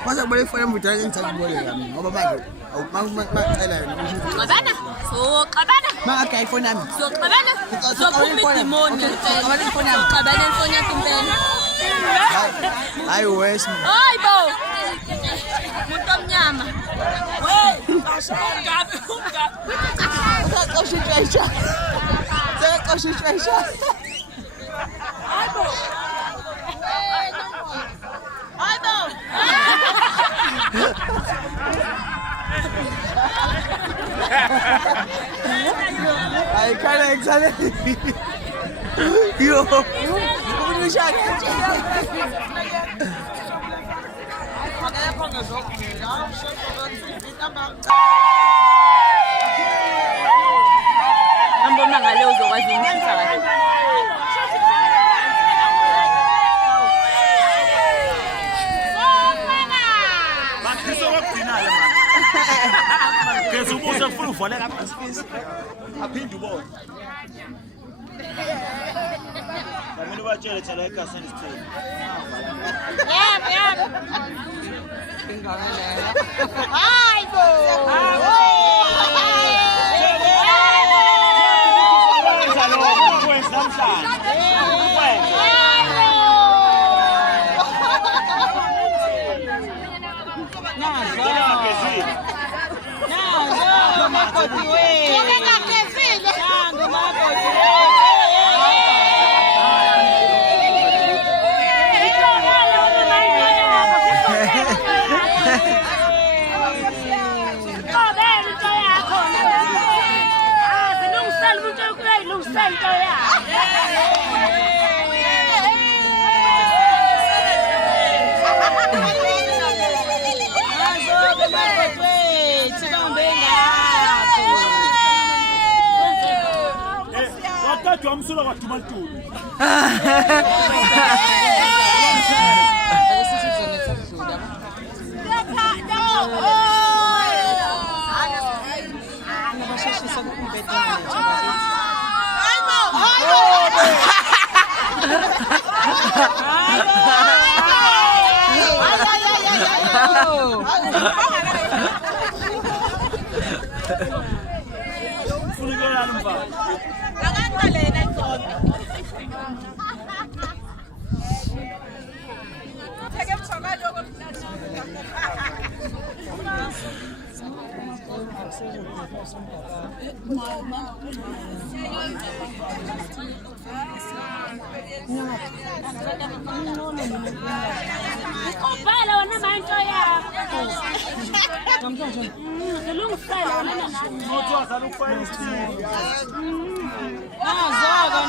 Masa boleh phone mutan yang tak boleh kami. Apa bagus? Mak Qabana. So qabana. Mak akan iPhone kami. So qabana. So demonyo. So qabana phone yang tumben. Ai wes. Ay bo. Mutom nyama. Wey, ungap. Tak kau situation. Tak kau situation. Ay bo. Ay bo. Ai cara exale. Yo. Bunu şarkı. Ambona ngale uzokwazi ukushisa kahle. Because you must have full for that. I pinned the ball. I'm going to watch it. It's like a sand street. Yeah. Ay bo. I'm so like a Ubhala wona manje yakho. Ngilungisela wona manje. Moto akalokufa isithini. Nazo